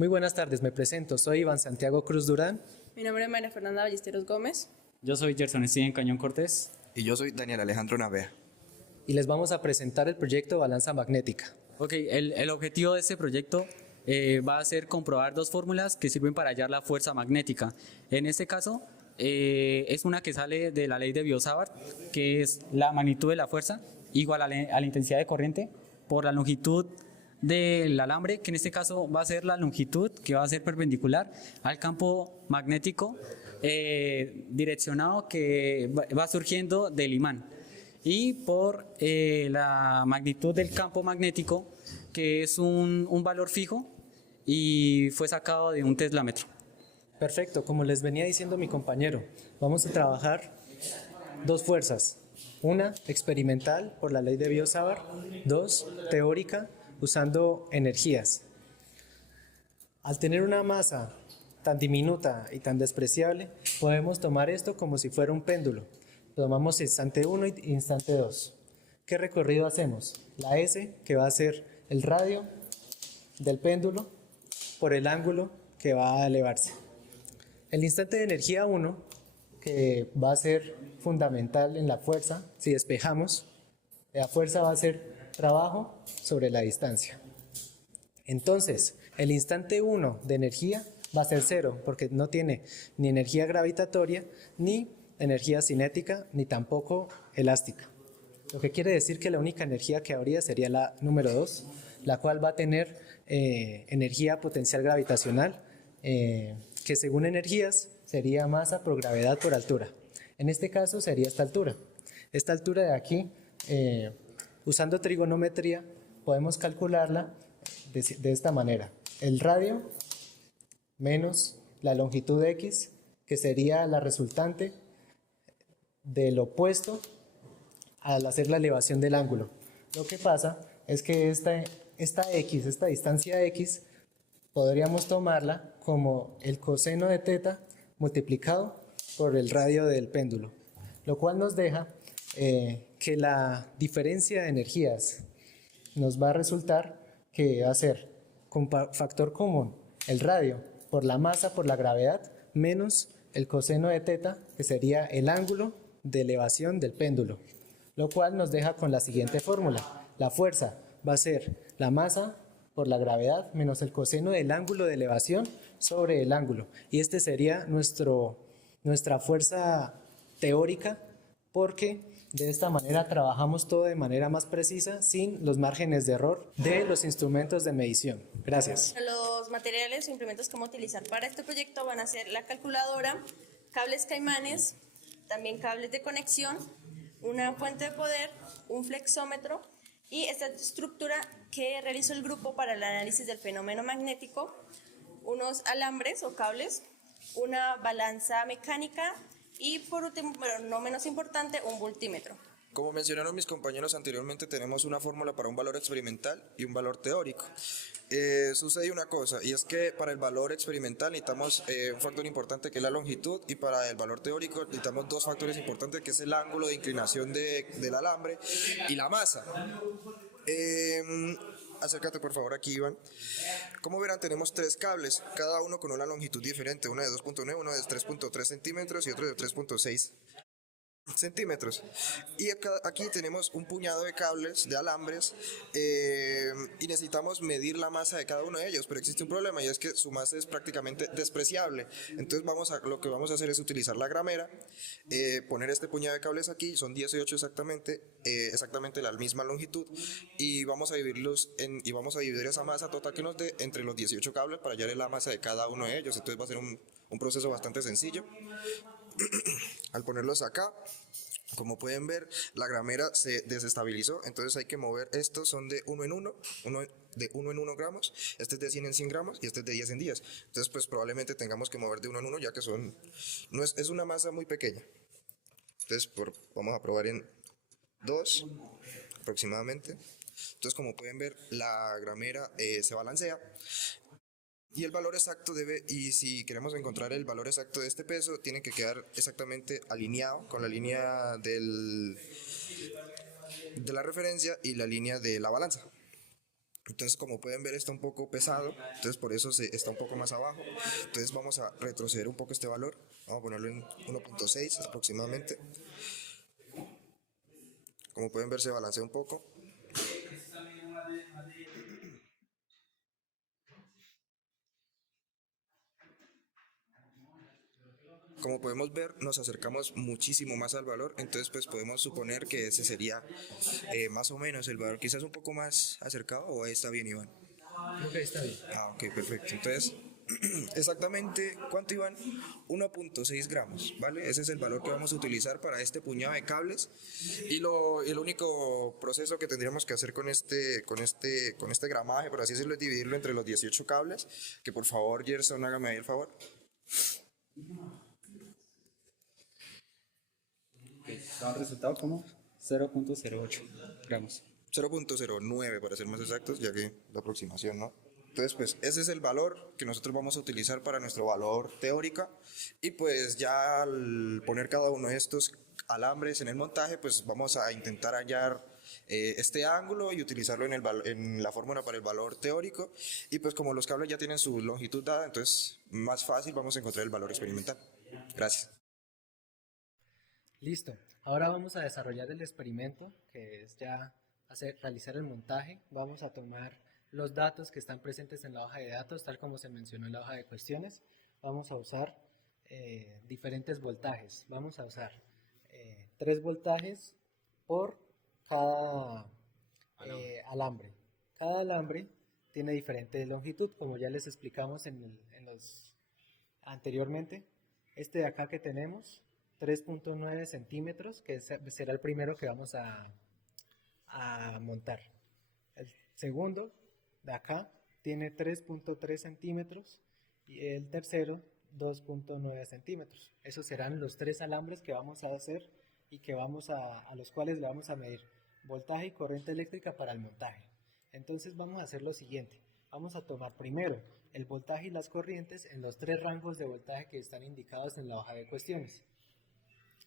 Muy buenas tardes, me presento, soy Iván Santiago Cruz Durán. Mi nombre es María Fernanda Ballesteros Gómez. Yo soy Gerson Steven Cañón Cortés. Y yo soy Daniel Alejandro Navea. Y les vamos a presentar el proyecto Balanza Magnética. Ok, el objetivo de este proyecto va a ser comprobar dos fórmulas que sirven para hallar la fuerza magnética. En este caso, es una que sale de la ley de Biot-Savart, que es la magnitud de la fuerza igual a la intensidad de corriente por la longitud del alambre, que en este caso va a ser la longitud que va a ser perpendicular al campo magnético direccionado que va surgiendo del imán, y por la magnitud del campo magnético, que es un valor fijo y fue sacado de un teslámetro. Perfecto, como les venía diciendo mi compañero, vamos a trabajar dos fuerzas. Una, experimental, por la ley de Biot-Savart. Dos, teórica, usando energías. Al tener una masa tan diminuta y tan despreciable, podemos tomar esto como si fuera un péndulo. Tomamos instante 1 y instante 2. ¿Qué recorrido hacemos? La S, que va a ser el radio del péndulo, por el ángulo que va a elevarse. El instante de energía 1, que va a ser fundamental en la fuerza, si despejamos, la fuerza va a ser trabajo sobre la distancia. Entonces, el instante 1 de energía va a ser 0, porque no tiene ni energía gravitatoria, ni energía cinética, ni tampoco elástica. Lo que quiere decir que la única energía que habría sería la número 2, la cual va a tener energía potencial gravitacional, que según energías sería masa por gravedad por altura. En este caso sería esta altura. Esta altura de aquí, usando trigonometría, podemos calcularla de esta manera. El radio menos la longitud X, que sería la resultante del opuesto al hacer la elevación del ángulo. Lo que pasa es que esta distancia X, podríamos tomarla como el coseno de teta multiplicado por el radio del péndulo, lo cual nos deja que la diferencia de energías nos va a resultar que va a ser con factor común el radio por la masa por la gravedad menos el coseno de teta, que sería el ángulo de elevación del péndulo, lo cual nos deja con la siguiente fórmula. La fuerza va a ser la masa por la gravedad menos el coseno del ángulo de elevación sobre el ángulo, y este sería nuestra fuerza teórica, porque de esta manera trabajamos todo de manera más precisa sin los márgenes de error de los instrumentos de medición. Gracias. Los materiales o implementos que vamos a utilizar para este proyecto van a ser la calculadora, cables caimanes, también cables de conexión, una fuente de poder, un flexómetro y esta estructura que realizó el grupo para el análisis del fenómeno magnético, unos alambres o cables, una balanza mecánica y por último, pero no menos importante, un voltímetro. Como mencionaron mis compañeros anteriormente, tenemos una fórmula para un valor experimental y un valor teórico. Sucede una cosa, y es que para el valor experimental necesitamos un factor importante, que es la longitud, y para el valor teórico necesitamos dos factores importantes, que es el ángulo de inclinación del alambre y la masa. Acércate por favor aquí, Iván. Como verán, tenemos tres cables, cada uno con una longitud diferente, uno de 2.9, uno de 3.3 centímetros y otro de 3.6 centímetros. Y aquí tenemos un puñado de cables, de alambres, y necesitamos medir la masa de cada uno de ellos, pero existe un problema, y es que su masa es prácticamente despreciable. Entonces lo que vamos a hacer es utilizar la gramera, poner este puñado de cables aquí, son 18 exactamente la misma longitud, y vamos a dividir esa masa total que nos dé entre los 18 cables para hallar la masa de cada uno de ellos. Entonces va a ser un proceso bastante sencillo. Al ponerlos acá, como pueden ver, la gramera se desestabilizó, entonces hay que mover. Estos son de 1 en 1, de 1 en 1 gramos, este es de 100 en 100 gramos y este es de 10 en 10. Entonces pues probablemente tengamos que mover de 1 en 1, ya que es una masa muy pequeña. Entonces vamos a probar en 2 aproximadamente. Entonces, como pueden ver, la gramera se balancea. Y el valor exacto y si queremos encontrar el valor exacto de este peso, tiene que quedar exactamente alineado con la línea de la referencia y la línea de la balanza. Entonces, como pueden ver, está un poco pesado, entonces por eso está un poco más abajo. Entonces vamos a retroceder un poco este valor, vamos a ponerlo en 1.6 aproximadamente. Como pueden ver, se balancea un poco. Como podemos ver, nos acercamos muchísimo más al valor, entonces pues podemos suponer que ese sería más o menos el valor, quizás un poco más acercado, o ahí está bien, Iván. Creo que está bien. Ah, ok, perfecto. Entonces, exactamente, ¿cuánto iban? 1.6 gramos, ¿vale? Ese es el valor que vamos a utilizar para este puñado de cables. Y el único proceso que tendríamos que hacer con este gramaje, por así decirlo, es dividirlo entre los 18 cables. Que por favor, Gerson, hágame ahí el favor. Da un resultado como 0.08 gramos. 0.09 para ser más exactos, ya que la aproximación, ¿no? Entonces, pues ese es el valor que nosotros vamos a utilizar para nuestro valor teórica, y pues ya al poner cada uno de estos alambres en el montaje, pues vamos a intentar hallar este ángulo y utilizarlo en la fórmula para el valor teórico, y pues como los cables ya tienen su longitud dada, entonces más fácil vamos a encontrar el valor experimental. Gracias. Listo. Ahora vamos a desarrollar el experimento, que es ya realizar el montaje. Vamos a tomar los datos que están presentes en la hoja de datos, tal como se mencionó en la hoja de cuestiones. Vamos a usar diferentes voltajes. Vamos a usar 3 voltajes por cada alambre. Cada alambre tiene diferente longitud, como ya les explicamos anteriormente. Este de acá que tenemos, 3.9 centímetros, que será el primero que vamos a montar. El segundo de acá tiene 3.3 centímetros y el tercero 2.9 centímetros. Esos serán los 3 alambres que vamos a hacer y que a los cuales le vamos a medir voltaje y corriente eléctrica para el montaje. Entonces vamos a hacer lo siguiente. Vamos a tomar primero el voltaje y las corrientes en los 3 rangos de voltaje que están indicados en la hoja de cuestiones.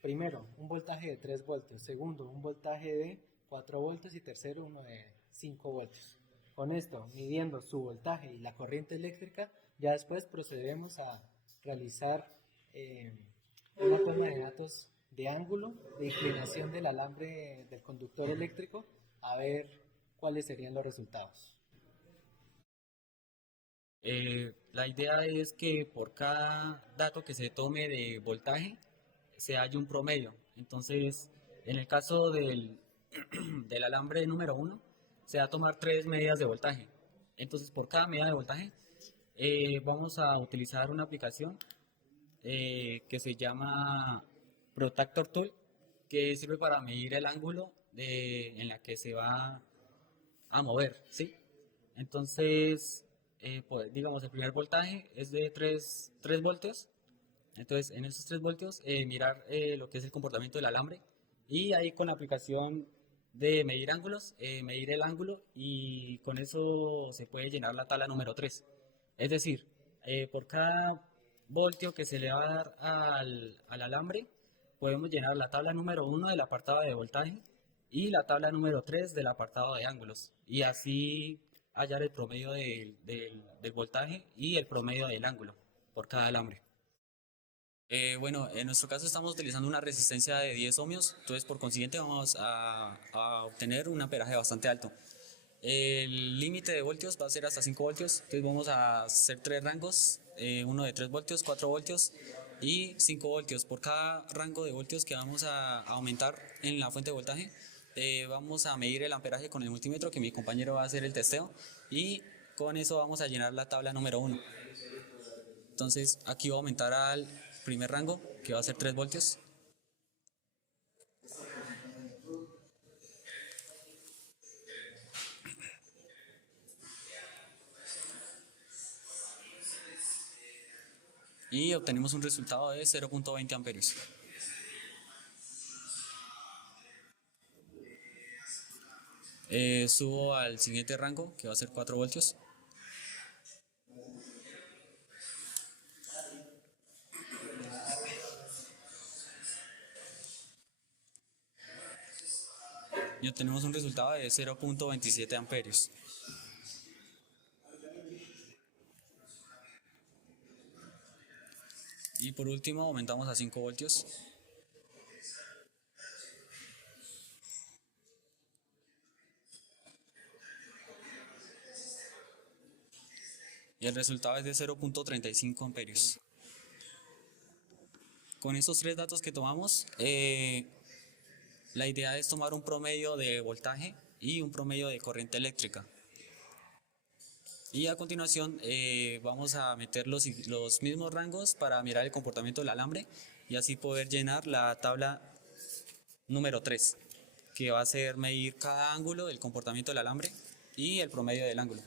Primero, un voltaje de 3 voltios. Segundo, un voltaje de 4 voltios. Y tercero, uno de 5 voltios. Con esto, midiendo su voltaje y la corriente eléctrica, ya después procedemos a realizar una toma de datos de ángulo, de inclinación del alambre del conductor eléctrico, a ver cuáles serían los resultados. La idea es que por cada dato que se tome de voltaje se halle un promedio. Entonces, en el caso del alambre número 1, se va a tomar 3 medidas de voltaje. Entonces, por cada medida de voltaje, vamos a utilizar una aplicación que se llama Protractor Tool, que sirve para medir el ángulo en la que se va a mover, ¿sí? Entonces, pues, digamos, el primer voltaje es de 3 voltios. Entonces, en esos 3 voltios, mirar lo que es el comportamiento del alambre, y ahí con la aplicación de medir ángulos, medir el ángulo, y con eso se puede llenar la tabla número 3. Es decir, por cada voltio que se le va a dar al alambre, podemos llenar la tabla número 1 del apartado de voltaje y la tabla número 3 del apartado de ángulos, y así hallar el promedio del voltaje y el promedio del ángulo por cada alambre. Bueno, en nuestro caso estamos utilizando una resistencia de 10 ohmios, entonces por consiguiente vamos a obtener un amperaje bastante alto. El límite de voltios va a ser hasta 5 voltios, entonces vamos a hacer 3 rangos, uno de 3 voltios, 4 voltios y 5 voltios. Por cada rango de voltios que vamos a aumentar en la fuente de voltaje, vamos a medir el amperaje con el multímetro, que mi compañero va a hacer el testeo, y con eso vamos a llenar la tabla número 1. Entonces aquí voy a aumentar al primer rango, que va a ser 3 voltios. Y obtenemos un resultado de 0.20 amperios. Subo al siguiente rango, que va a ser 4 voltios. Y obtenemos un resultado de 0.27 amperios. Y por último aumentamos a 5 voltios. Y el resultado es de 0.35 amperios. Con estos tres datos que tomamos, la idea es tomar un promedio de voltaje y un promedio de corriente eléctrica. Y a continuación vamos a meter los mismos rangos para mirar el comportamiento del alambre y así poder llenar la tabla número 3, que va a ser medir cada ángulo del comportamiento del alambre y el promedio del ángulo.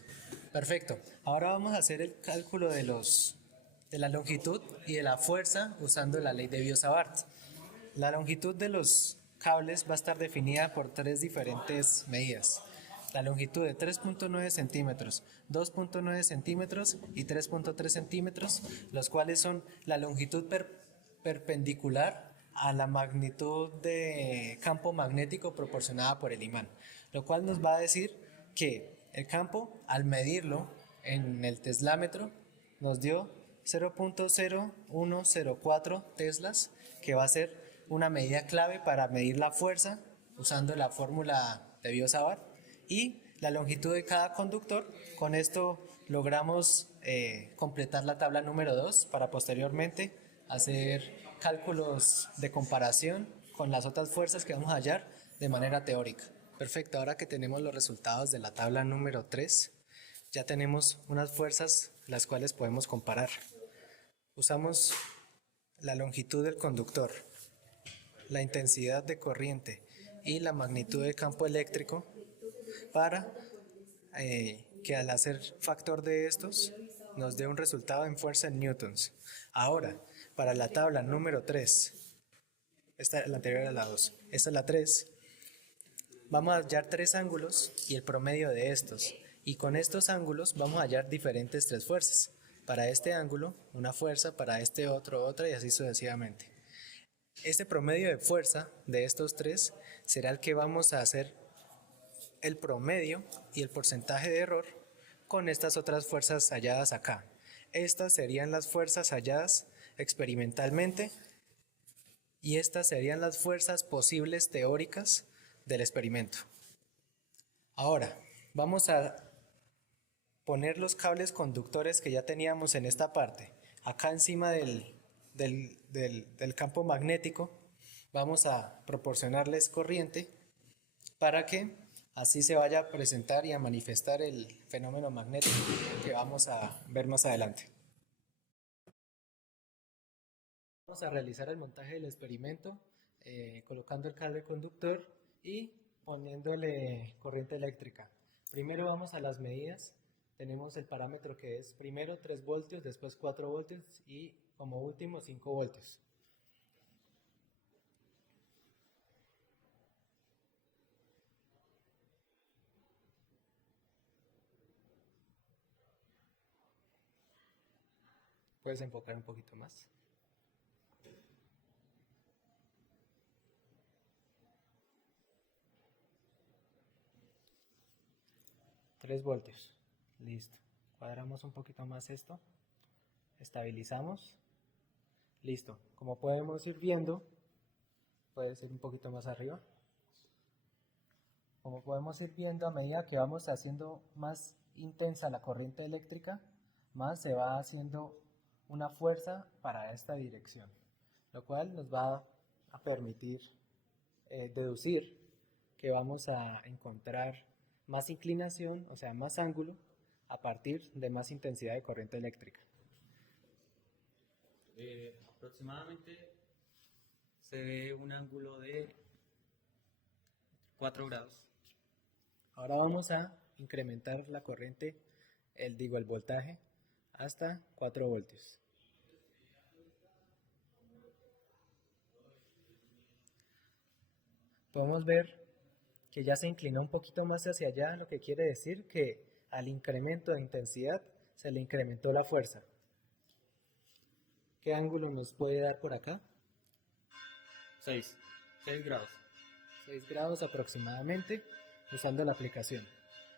Perfecto. Ahora vamos a hacer el cálculo de la longitud y de la fuerza usando la ley de Biot-Savart. La longitud de los cables va a estar definida por tres diferentes medidas. La longitud de 3.9 centímetros, 2.9 centímetros y 3.3 centímetros, los cuales son la longitud perpendicular a la magnitud de campo magnético proporcionada por el imán, lo cual nos va a decir que el campo, al medirlo en el teslámetro, nos dio 0.0104 teslas, que va a ser una medida clave para medir la fuerza usando la fórmula de Biot-Savart, y la longitud de cada conductor. Con esto logramos completar la tabla número 2 para posteriormente hacer cálculos de comparación con las otras fuerzas que vamos a hallar de manera teórica. Perfecto, ahora que tenemos los resultados de la tabla número 3, ya tenemos unas fuerzas las cuales podemos comparar. Usamos la longitud del conductor, la intensidad de corriente y la magnitud de campo eléctrico para que al hacer factor de estos nos dé un resultado en fuerza en newtons. Ahora, para la tabla número 3, la anterior era la 2, esta es la 3, vamos a hallar tres ángulos y el promedio de estos. Y con estos ángulos vamos a hallar diferentes tres fuerzas. Para este ángulo, una fuerza, para este otro, otra, y así sucesivamente. Este promedio de fuerza de estos tres será el que vamos a hacer el promedio y el porcentaje de error con estas otras fuerzas halladas acá. Estas serían las fuerzas halladas experimentalmente y estas serían las fuerzas posibles teóricas del experimento. Ahora, vamos a poner los cables conductores que ya teníamos en esta parte. Acá encima del campo magnético vamos a proporcionarles corriente para que así se vaya a presentar y a manifestar el fenómeno magnético que vamos a ver más adelante. Vamos a realizar el montaje del experimento colocando el cable conductor y poniéndole corriente eléctrica. Primero vamos a las medidas. Tenemos el parámetro que es primero 3 voltios, después 4 voltios y como último 5 voltios. Puedes enfocar un poquito más. $3 voltios. Listo. Cuadramos un poquito más esto. Estabilizamos. Listo. Como podemos ir viendo, puede ser un poquito más arriba. Como podemos ir viendo, a medida que vamos haciendo más intensa la corriente eléctrica, más se va haciendo una fuerza para esta dirección, lo cual nos va a permitir deducir que vamos a encontrar más inclinación, o sea, más ángulo, a partir de más intensidad de corriente eléctrica. Aproximadamente se ve un ángulo de 4 grados. Ahora vamos a incrementar la corriente, el voltaje, hasta 4 voltios. Podemos ver que ya se inclinó un poquito más hacia allá, lo que quiere decir que al incremento de intensidad se le incrementó la fuerza. ¿Qué ángulo nos puede dar por acá? 6 grados. 6 grados aproximadamente, usando la aplicación.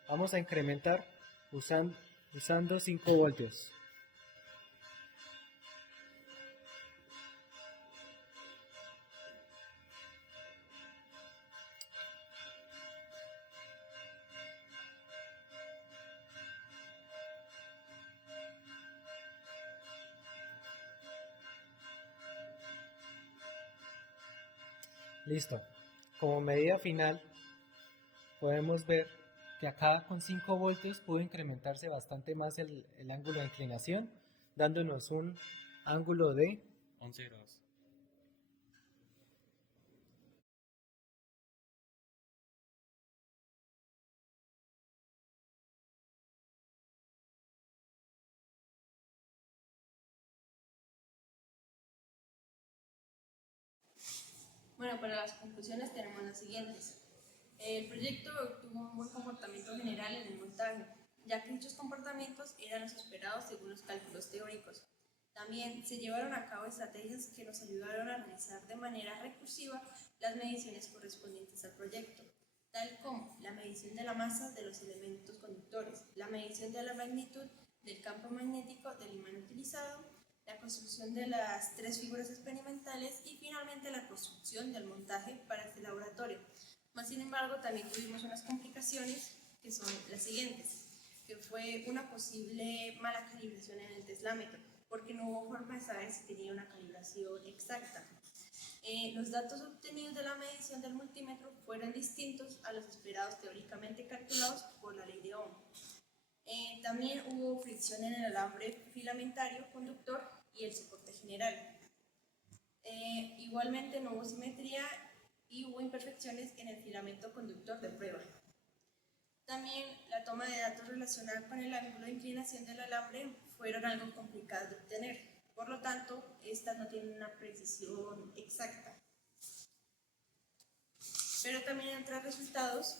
Vamos a incrementar usando 5 voltios. Listo. Como medida final, podemos ver que acá con 5 voltios pudo incrementarse bastante más el ángulo de inclinación, dándonos un ángulo de 11 grados. Bueno, para las conclusiones tenemos las siguientes. El proyecto obtuvo un buen comportamiento general en el montaje, ya que dichos comportamientos eran los esperados según los cálculos teóricos. También se llevaron a cabo estrategias que nos ayudaron a realizar de manera recursiva las mediciones correspondientes al proyecto, tal como la medición de la masa de los elementos conductores, la medición de la magnitud del campo magnético del imán utilizado, la construcción de las 3 figuras experimentales y finalmente la construcción del montaje para este laboratorio. Más sin embargo, también tuvimos unas complicaciones que son las siguientes, que fue una posible mala calibración en el teslámetro, porque no hubo forma de saber si tenía una calibración exacta. Los datos obtenidos de la medición del multímetro fueron distintos a los esperados teóricamente calculados por la ley de Ohm. También hubo fricción en el alambre filamentario conductor y el soporte general. Igualmente no hubo simetría y hubo imperfecciones en el filamento conductor de prueba. También la toma de datos relacionada con el ángulo de inclinación del alambre fueron algo complicadas de obtener, por lo tanto, estas no tienen una precisión exacta. Pero también entre resultados,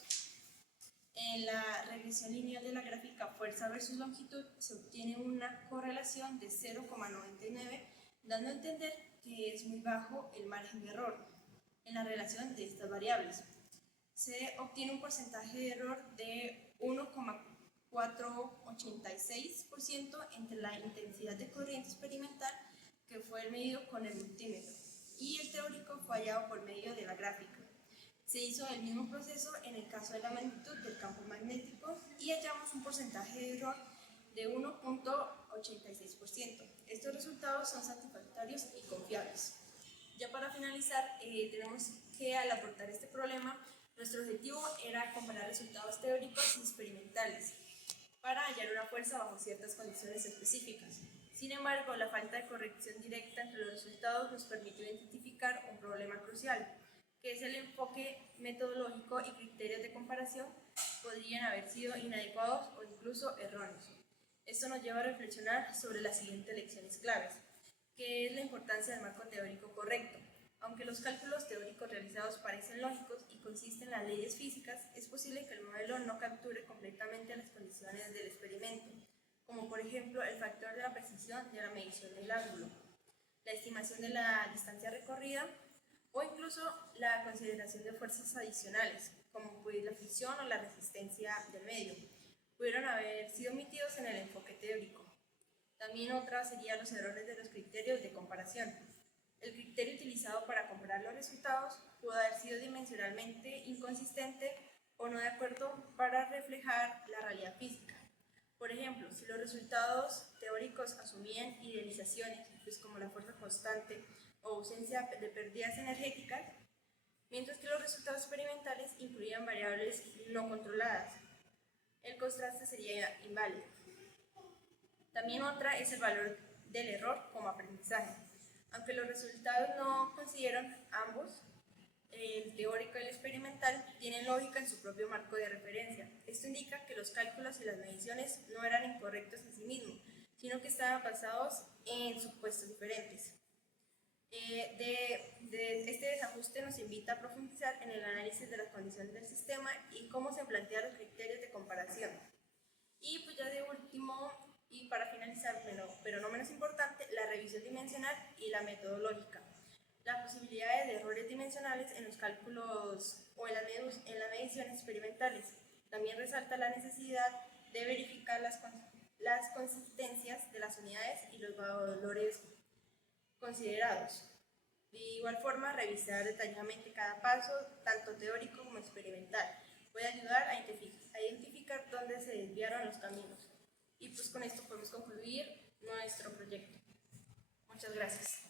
en la regresión lineal de la gráfica fuerza versus longitud se obtiene una correlación de 0,99, dando a entender que es muy bajo el margen de error en la relación de estas variables. Se obtiene un porcentaje de error de 1,486% entre la intensidad de corriente experimental, que fue el medido con el multímetro, y el teórico fue hallado por medio de la gráfica. Se hizo el mismo proceso en el caso de la magnitud del campo magnético y hallamos un porcentaje de error de 1,86%. Estos resultados son satisfactorios y confiables. Ya para finalizar, tenemos que al abordar este problema, nuestro objetivo era comparar resultados teóricos y experimentales para hallar una fuerza bajo ciertas condiciones específicas. Sin embargo, la falta de corrección directa entre los resultados nos permitió identificar un problema crucial, que es el enfoque metodológico y criterios de comparación podrían haber sido inadecuados o incluso erróneos. Esto nos lleva a reflexionar sobre las siguientes lecciones claves, que es la importancia del marco teórico correcto. Aunque los cálculos teóricos realizados parecen lógicos y consisten en las leyes físicas, es posible que el modelo no capture completamente las condiciones del experimento, como por ejemplo el factor de la precisión de la medición del ángulo, la estimación de la distancia recorrida o incluso la consideración de fuerzas adicionales, como pues la fricción o la resistencia del medio, pudieron haber sido omitidos en el enfoque teórico. También otra serían los errores de los criterios de comparación. El criterio utilizado para comparar los resultados pudo haber sido dimensionalmente inconsistente o no de acuerdo para reflejar la realidad física. Por ejemplo, si los resultados teóricos asumían idealizaciones, pues como la fuerza constante o ausencia de pérdidas energéticas, mientras que los resultados experimentales incluían variables no controladas, el contraste sería inválido. También otra es el valor del error como aprendizaje. Aunque los resultados no consideran ambos, el teórico y el experimental tienen lógica en su propio marco de referencia. Esto indica que los cálculos y las mediciones no eran incorrectos en sí mismos, sino que estaban basados en supuestos diferentes. Este desajuste nos invita a profundizar en el análisis de las condiciones del sistema y cómo se plantean los criterios de comparación. Y pues ya de último, y para finalizar, pero no menos importante, la revisión dimensional y la metodológica. Las posibilidades de errores dimensionales en los cálculos o en las mediciones experimentales. También resalta la necesidad de verificar las consistencias de las unidades y los valores considerados. De igual forma, revisar detalladamente cada paso, tanto teórico como experimental, puede ayudar a identificar dónde se desviaron los caminos. Y pues con esto podemos concluir nuestro proyecto. Muchas gracias.